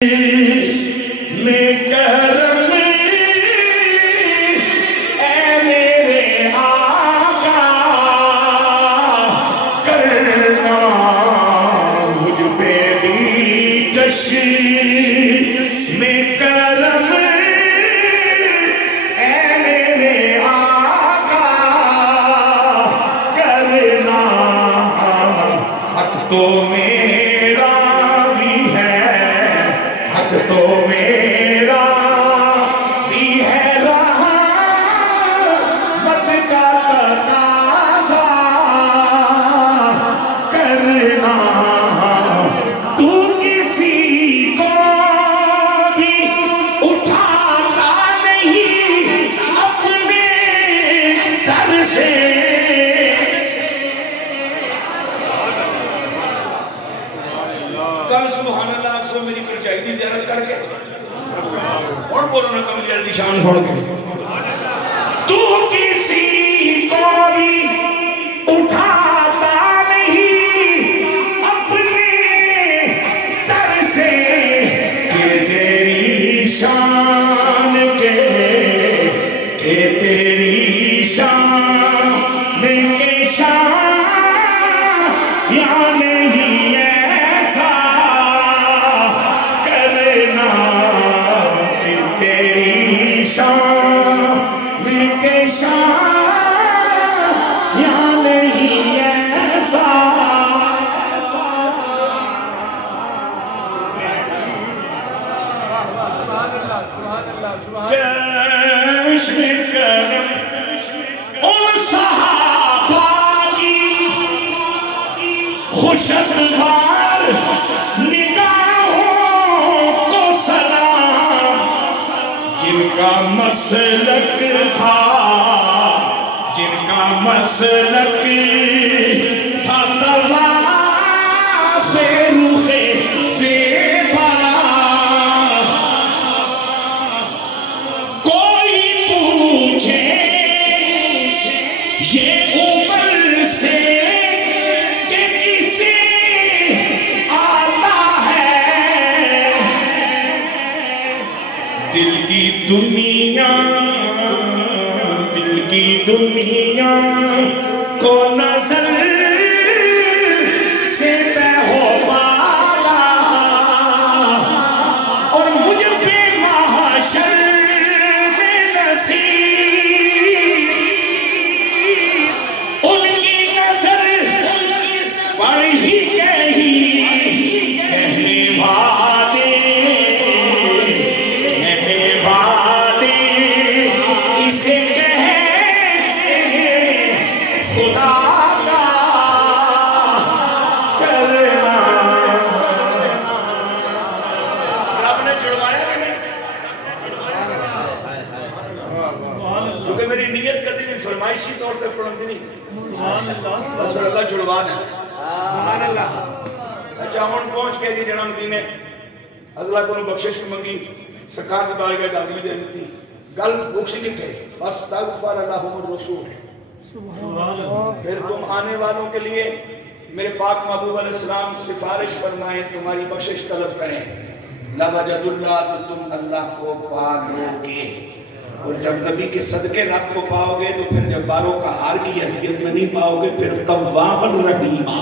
میں کرم اے میرے آقا کرنا مجھ پہ بھی جشن میں کرم اے میرے آقا کرنا حق تو میرا بھی ہے حق تو میرا بھی ہے رحمت کا تقاضا کرنا تو کسی کو بھی اٹھاتا نہیں اپنے در سے کل سبحان اللہ اکسو میری پرچائی دی زیارت کر کے اور بولو نا کملی علی شان چھوڑ کے تو کسی کو بھی اٹھاتا نہیں اپنے در سے کہ تیری شان کے تیری شان کے شان یا نہیں ایسا کرنا کہ تیری شان کے شان یا نہیں ایسا چشم کرم ان صحابہ کی خوشگوار نگاہوں کو سلام جن کا مسلک تھا جن کا مسلک تھا طواف روح زیبا کوئی پوچھے یہ عمر سے کہ کسے آتا ہے دل کی دنیا کو نظر سے بے ہو بالا اور مجھ پہ محشر میں نصیب ان کی نظر پر ہی کہنے والے اسے خدا کا کرنا رب نے جڑوایا کہ نہیں کیونکہ میری نیت کبھی بھی فرمائشی طور پہ پڑھتی نہیں بس اللہ جڑوا دیں اچھا ہون پہنچ کے جی جنہ مدینے اللہ کو بخشش منگی سرکار دی بارگاہ گل بھی دے دیتی گل بخشی کی تھے واستغفر لهم الرسول پھر تم آنے والوں کے لیے میرے پاک محبوب علیہ السلام سفارش فرمائیں تمہاری بخشش طلب کریں لَوَجَدُ اللَّهُ تو تم اللہ کو پا لو گے اور جب نبی کے صدقے رب کو پاؤ گے تو پھر جب باروں کا ہار کی حیثیت میں نہیں پاؤ گے پھر تواب الرحیمہ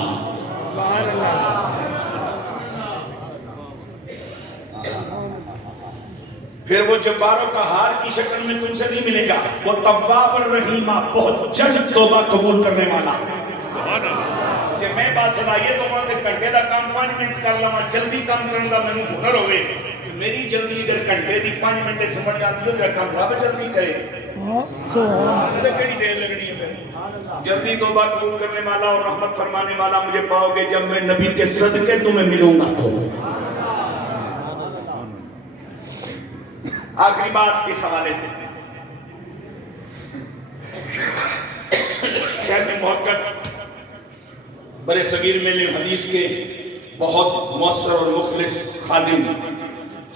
پھر وہ جباروں کا ہار کی شکل میں تم سے نہیں ملے گا وہ تواب الرحیمہ بہت جلد توبہ قبول کرنے والا جب میں بات صلاحیت ہوں کہ گھنٹے دا کام 5 منٹ کر لما جلدی کام کرنے دا میں ہنر ہوئے کہ میری جلدی اگر گھنٹے دی 5 منٹ سمجھ جاتی ہو جب کام رب جلدی کرے مجھے کڑی دیر لگنی ہے پھر جلدی توبہ قبول کرنے والا اور رحمت فرمانے والا مجھے پاؤ گے جب میں نبی کے صدقے تمہیں ملوں گا تو آخری بات اس حوالے سے شہر میں محقق برے صغیر میں حدیث کے بہت مؤثر اور مخلص خادم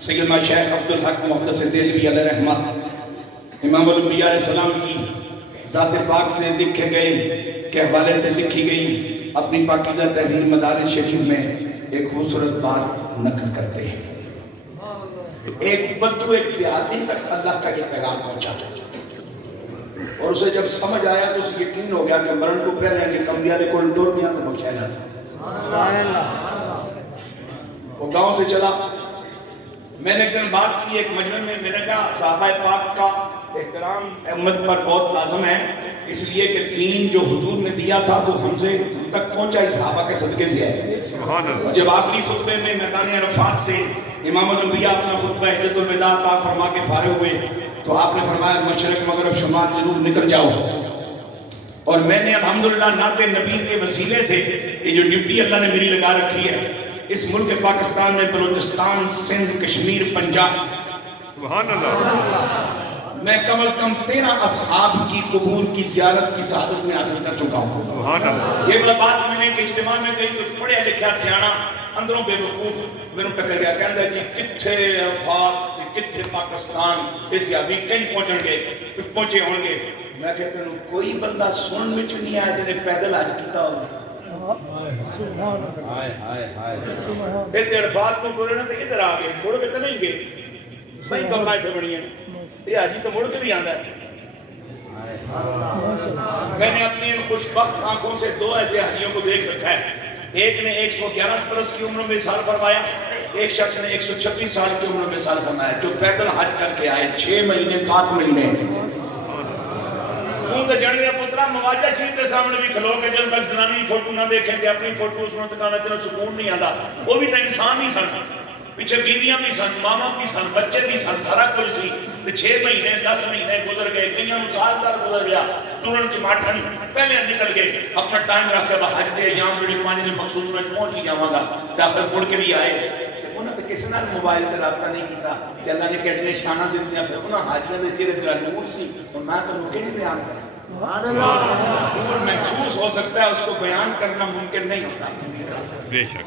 سیدنا شیخ عبدالحق محدث دہلوی علیہ رحمہ امام الانبیاء علیہ السلام کی ذات پاک سے لکھے گئے کے حوالے سے لکھی گئی اپنی پاکیزہ تحریر مدارج شریف میں ایک خوبصورت بات نقل کرتے ہیں۔ ایک بدو ایک دیہاتی تک اللہ کا یہ پیغام پہنچا اور اسے جب سمجھ آیا تو اسے یقین ہو گیا کہ مرن کو پہلے ہیں کہ کمبیالے کو ٹور دیا تو بخشا جا سکتا. وہ گاؤں سے چلا. میں نے ایک دن بات کی ایک مجمع میں، میں نے کہا صحابہ پاک کا احترام امت پر بہت لازم ہے، اس لیے کہ دین جو حضور نے دیا تھا وہ ہم سے تک پہنچا ہی صحابہ کے صدقے سے ہے. اور جب آخری خطبے میں میدان عرفات سے امام الانبیاء اپنا خطبہ حجۃ الوداع عطا فرما کے فارغ ہوئے تو آپ نے فرمایا مشرق مغرب شمال جنوب نکل جاؤ. اور میں نے الحمدللہ نعت نبی کے وسیلے سے یہ جو ڈیوٹی اللہ نے میری لگا رکھی ہے اس ملک پاکستان میں بلوچستان، سندھ، کشمیر، پنجاب، سبحان اللہ، میں کم از کم 13 اصحاب کی قبور کی زیارت کی سعادت میں حاصل کر چکا ہوں. سبحان اللہ. یہ بات میں نے کہ اجتماع میں کہی تو پڑھیا لکھا سیانا اندروں بے وقوف میرے ٹکر گیا، کہندا جی کتھے عرفات کتھے پاکستان یہ سیابی کہیں پہنچے ہوں گے. میں کہتا ہوں کوئی بندہ سن وچ نہیں آیا جنہیں پیدل حج کیتا ہو. یہ عرفات کو بولے نا تو ادھر آ گئے، مڑ کے تو نہیں گئے، بھائی کمرہ اتنے بڑی ہیں یہ حاجی تو مڑ کے بھی آندا ہے. میں نے اپنی ان خوشبخت آنکھوں سے 2 ایسے حاجیوں کو دیکھ رکھا ہے. ایک نے 111 برس کی عمر میں سال فرمایا، ایک شخص نے 136 سال کی عمر میں سال فرمایا، جو پیدل حج کر کے آئے 6 مہینے 7 مہینے. تو جڑی دے پترا مواجہ چیز کے سامنے بھی کھلو کے جب تک زنانی فوٹو نہ دیکھیں تے اپنی فوٹو اس میں تکانا تیرا سکون نہیں آتا. وہ بھی تو انسان ہی سن، پیچھے بیویاں بھی سن، ماما بھی سن، بچے بھی سن، سارا کچھ سی. 6 مہینے 10 مہینے گزر گئے، کئیاں سال گزر گیا، ٹرن چماٹھن پہلے نکل گئے. اپنا ٹائم رکھ کے حج دے ایام جڑی 5 دن مخصوص میں پہنچ ہی جاواں گا تے آخر مڑ کے بھی آئے. انہوں نے کسی نال موبائل تے رابطہ نہیں کیتا کہ اللہ نے کیڑے نشانہ دتیاں. پھر انہاں حاجیاں دے چہرے تے نور سی اور میں تانوں کہیں بیان کراں. نور محسوس ہو سکتا ہے، اس کو بیان کرنا ممکن نہیں ہوتا پوری طرح. بے شک.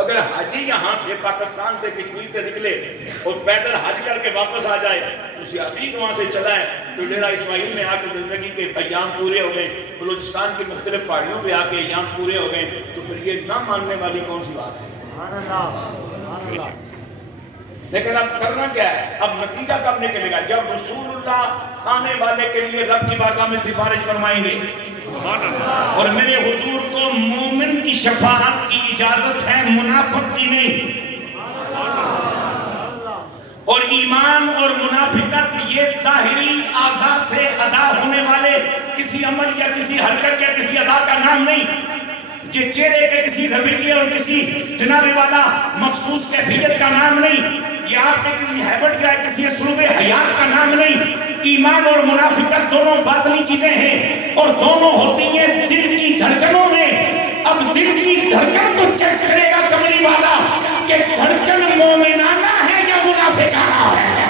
اگر حاجی یہاں سے پاکستان سے کشمیر سے نکلے اور پیدل حج کر کے واپس آ جائے تو سیابی وہاں سے چلا ہے تو ڈیرہ اسماعیل میں آ کے زندگی کے ایام پورے ہو گئے، بلوچستان کی مختلف پہاڑیوں پہ آ کے ایام پورے ہو گئے، تو پھر یہ نہ ماننے والی کون سی بات ہے؟ لیکن اب کرنا کیا ہے؟ اب نتیجہ کب نکلے گا؟ جب رسول اللہ آنے والے کے لیے رب کی بارگاہ میں سفارش فرمائیں گے اور میرے حضور کو مومن کی شفاعت کی اجازت ہے، منافق کی نہیں. اور ایمان اور منافقت یہ ظاہری اعضاء سے ادا ہونے والے کسی عمل یا کسی حرکت یا کسی ادا کا نام نہیں. یہ چہرے کے کسی رویے اور کسی جناب والا مخصوص کیفیت کا نام نہیں. یہ آپ کے کسی ہیبٹ یا کسی اسلوب حیات کا نام نہیں. ایمان اور منافقت دونوں باطنی چیزیں ہیں اور دونوں ہوتی ہیں دل کی دھڑکنوں میں. اب دل کی دھڑکن کو چیک کرے گا کملی والا کہ دھڑکن مومنانہ ہے یا منافقانہ ہے.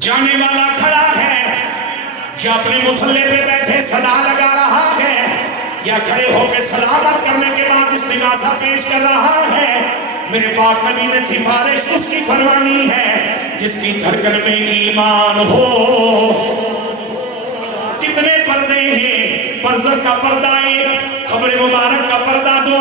جانے والا کھڑا ہے یا اپنے مصلی پہ بیٹھے صدا لگا رہا ہے یا کھڑے ہو کے سلامت کرنے کے بعد استغاثہ پیش کر رہا ہے. میرے پاک نبی نے سفارش اس کی فرمانی ہے جس کی دھڑکن میں ایمان ہو. کتنے پردے ہیں؟ پرزر کا پردہ 1، قبر مبارک کا پردہ 2،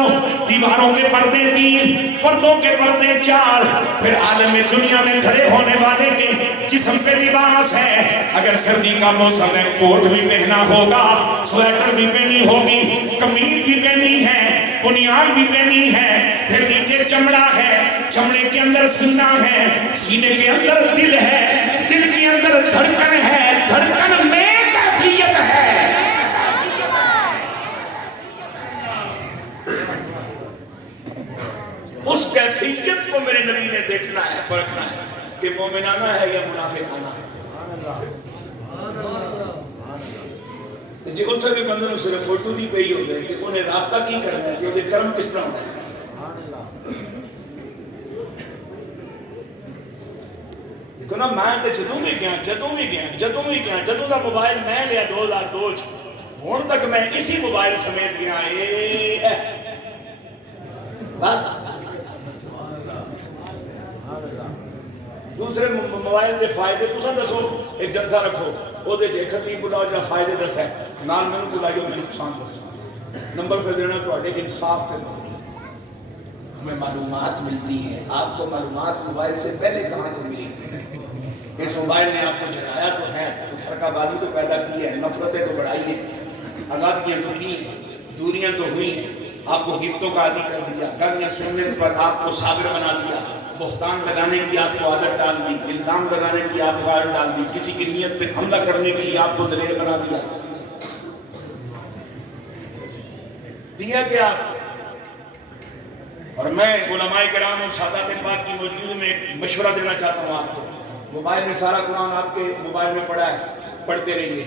دیواروں کے پردے 3، پردوں کے پردے 4، پھر عالم دنیا میں کھڑے ہونے والے کے جسم پہ لباس ہے. اگر سردی کا موسم ہے کوٹ بھی پہنا ہوگا، سویٹر بھی پہنی ہوگی، قمیض بھی پہنی ہے، بنیان بھی پہنی ہے، پھر نیچے چمڑا ہے، چمڑے کے اندر سینہ ہے، سینے کے اندر دل ہے، دل کے اندر دھڑکن ہے، دھڑکن میں کیفیت ہے. اس کیفیت کو میرے نبی نے دیکھنا ہے، پرکھنا ہے کہ مومنانہ ہے یا منافقانہ. جی اتھے بھی بندے صرف فوٹو دی پئی ہو گئے کہ انہیں رابطہ کی کرنا ہے کہ انہیں کرم کس طرح ہوتا ہے. دیکھو نا میں تے جدوں بھی گیا جدوں دا موبائل میں لیا 2002 ہون تک میں اسی موبائل سمیت گیا. بس دوسرے موبائل دے فائدے تساں دسو. ایک جلسہ رکھو او دے جے خطیب بلاؤ جا فائدے دس ہے نال مینوں بلائیو میں نقصان دس. نمبر پھر دینا تواڈے انصاف تے ہمیں معلومات ملتی ہیں. آپ کو معلومات موبائل سے پہلے کہاں سے ملی؟ اس موبائل نے آپ کو جگایا تو ہے، تو فرقہ بازی تو پیدا کی ہے، نفرتیں تو بڑھائی ہیں، آزادیاں تو کی ہیں، دوریاں تو ہوئی ہیں، آپ کو غیبتوں کا عادی کر دیا، گالیاں سننے پر آپ کو صابر بنا دیا، بہتان لگانے کی آپ کو عادت ڈال دی، الزام لگانے کی آپ کو عادت ڈال دی، کسی کی نیت پہ حملہ کرنے کے لیے آپ کو دلیر بنا دیا. دیا کیا آپ کو؟ اور میں علماء کرام اور سادات پاک کی موجود میں ایک مشورہ دینا چاہتا ہوں آپ کو. موبائل میں سارا قرآن آپ کے موبائل میں پڑا ہے، پڑھتے رہیے،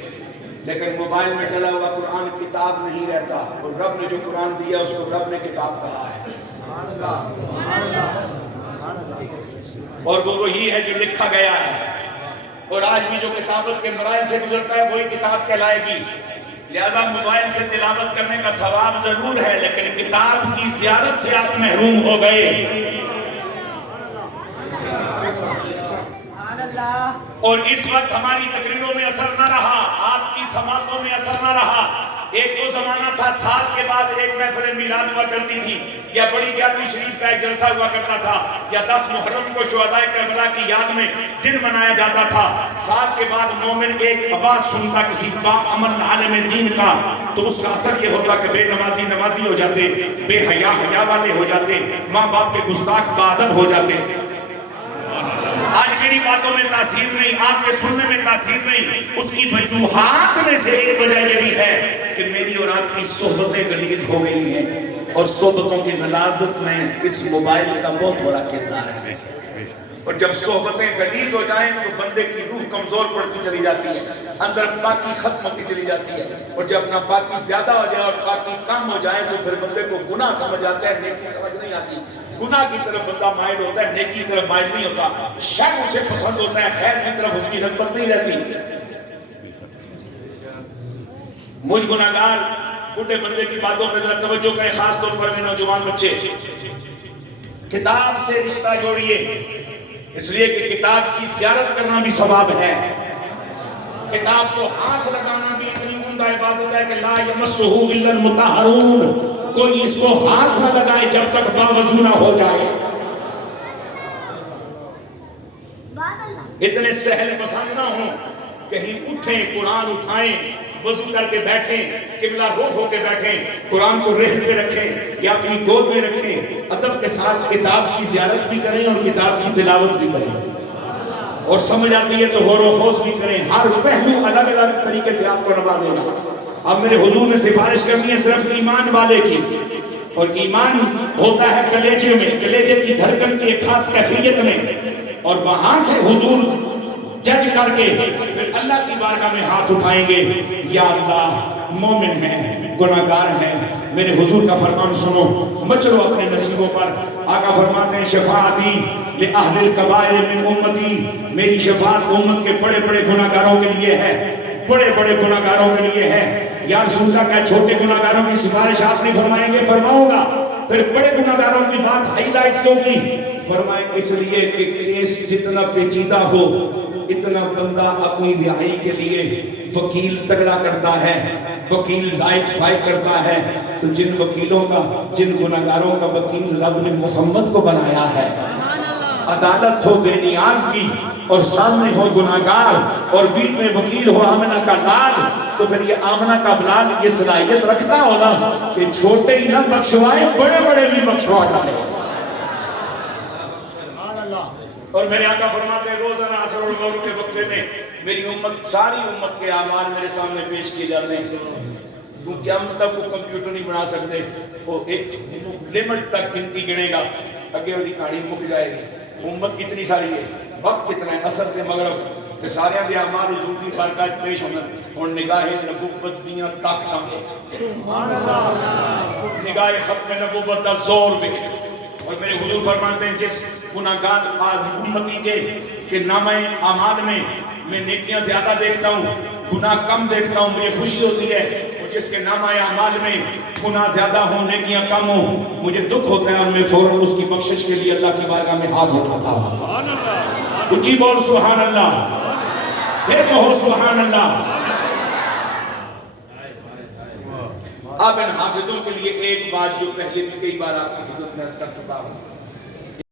لیکن موبائل میں ڈلا ہوا قرآن کتاب نہیں رہتا، اور رب نے جو قرآن دیا اس کو رب نے کتاب کہا ہے، اور وہ وہی ہے جو لکھا گیا ہے، اور آج بھی جو کتابت کے مراحل سے گزرتا ہے وہی کتاب کہلائے گی. لہذا موبائل سے تلاوت کرنے کا ثواب ضرور ہے، لیکن کتاب کی زیارت سے آپ محروم ہو گئے. اور اس وقت ہماری تقریروں میں اثر نہ رہا، آپ کی سماعتوں میں اثر نہ رہا. ایک وہ زمانہ تھا سال کے بعد ایک محفل میلاد ہوا کرتی تھی، یا بڑی 11ویں شریف کا ایک جلسہ ہوا کرتا تھا، یا 10 محرم کو شہدائے کربلا کی یاد میں دن منایا جاتا تھا. سال کے بعد مومن ایک آواز سنتا کسی با عمل عالم دین کا، تو اس کا اثر یہ ہوتا کہ بے نمازی نمازی ہو جاتے، بے حیا حیا والے ہو جاتے، ماں باپ کے گستاخ باادب ہو جاتے. آج میری باتوں میں تاثیر نہیں، آپ کے سننے میں تاثیر نہیں. اس کی وجوہات میں سے ایک وجہ یہ بھی ہے کہ میری اور آپ کی صحبتیں غلیظ ہو گئی ہیں، اور صحبتوں کی غلاظت میں اس موبائل کا بہت بڑا کردار ہے. اور جب صحبتیں غلیظ ہو جائیں تو بندے کی روح کمزور پڑتی چلی جاتی ہے، اندر پاکی ختم ہوتی چلی جاتی ہے. اور جب نہ پاکی زیادہ ہو جائے اور پاکی کم ہو جائے تو پھر بندے کو گناہ سمجھ آتا ہے، نیکی سمجھ نہیں آتی. گناہ کی طرف بندہ مائل ہوتا ہے، نیکی کی طرف مائل نہیں ہوتا. شر اسے پسند ہوتا ہے، خیر کی طرف اس کی رغبت نہیں رہتی. مجھ گناہگار بوڑھے بندے کی باتوں پہ ذرا توجہ کریں، خاص طور پر میرے نوجوان بچے. کتاب سے رشتہ جوڑیے، اس لیے کہ کتاب کی زیارت کرنا بھی ثواب ہے. کتاب کو ہاتھ لگانا بھی اتنی عمدہ عبادت ہے کہ لا یمسہ الا المطہرون، کوئی اس کو ہاتھ نہ لگائے جب تک باوضو نہ ہو جائے. اتنے سہل پسند نہ ہوں، کہیں اٹھیں قرآن اٹھائیں، وضو کر کے بیٹھیں، قبلہ رخ ہو کے بیٹھیں، قرآن کو رحم پہ رکھیں یا اپنی گود میں رکھیں، ادب کے ساتھ کتاب کی زیارت بھی کریں اور کتاب کی تلاوت بھی کریں، اور سمجھ آتی ہے تو غور و خوض بھی کریں. ہر پہلو الگ الگ طریقے سے آپ کو نوازے گا. اب میرے حضور نے سفارش کرنی ہے صرف ایمان والے کی، اور ایمان ہوتا ہے کلیجے میں، کلیجے کی دھڑکن کی ایک خاص کیفیت میں، اور وہاں سے حضور جج کر کے پھر اللہ کی بارگاہ میں ہاتھ اٹھائیں گے. یا اللہ، مومن ہیں، گناہگار ہیں، میرے حضور کا فرمان سنو، مچلو اپنے نصیبوں پر. آقا فرماتے ہیں شفاعتی لأہل الکبائر من امتی، میری شفاعت امت کے بڑے بڑے گناہگاروں کے لیے ہے، بڑے بڑے گناہگاروں کے لیے ہے. یا رسول اللہ کا چھوٹے گناہگاروں کی سفارش آپ نہیں فرمائیں گے؟ فرماؤں گا. پھر بڑے گناہگاروں کی بات ہائی لائٹ کیوں کی؟ فرمائیں اس لیے کہ کیس جتنا پیچیدہ ہو اتنا بندہ اپنی رہائی کے لیے وکیل تگڑا کرتا ہے، وکیل لائٹ فائٹ کرتا ہے. تو جن وکیلوں کا، جن گناہگاروں کا وکیل رب نے محمد کو بنایا ہے، عدالت ہو بے نیاز کی اور سامنے ہو گناہگار اور بیچ میں وکیل ہو آمنہ کا لال، تو پھر یہ آمنہ کا لال یہ صلاحیت رکھتا ہونا کہ چھوٹے ہی نہ بخشوائے، بڑے بڑے بھی بخشوا ڈالے. اور میرے آقا فرماتے ہیں روزانہ عصر اور غور کے وقفے میں میری امت، ساری امت کے اعمال میرے سامنے پیش کیے جاتے ہیں. قیامت تک وہ کمپیوٹر نہیں بنا سکتے، وہ ایک لمٹ تک گنتی گنے گا، اگے والی کہانی مک جائے گی. امت کتنی ساری ہے، وقت کتنا ہے، عصر سے مغرب تے سارے دے اعمال حضور کی بارگاہ پیش ہونا. اور نگاہ نبوت دیاں طاقتاں، سبحان اللہ، نگاہ ختم نبوت دا زور بھی. اور میرے حضور فرماتے ہیں جس گناہگار امتی کے نامہ اعمال میں نیکیاں زیادہ دیکھتا ہوں، گناہ کم دیکھتا ہوں، مجھے خوشی ہوتی ہے. اور جس کے نامہ اعمال میں گناہ زیادہ ہوں، نیکیاں کم ہوں، مجھے دکھ ہوتا ہے، اور میں فوراً اس کی بخشش کے لیے اللہ کی بارگاہ میں ہاتھ اٹھاتا ہوں. اونچی بول سبحان اللہ، پھر کہو سبحان اللہ. اب ان حافظوں کے لیے ایک بات جو پہلے بھی کئی بار آپ کی خدمت میں عرض کر چکا ہوں،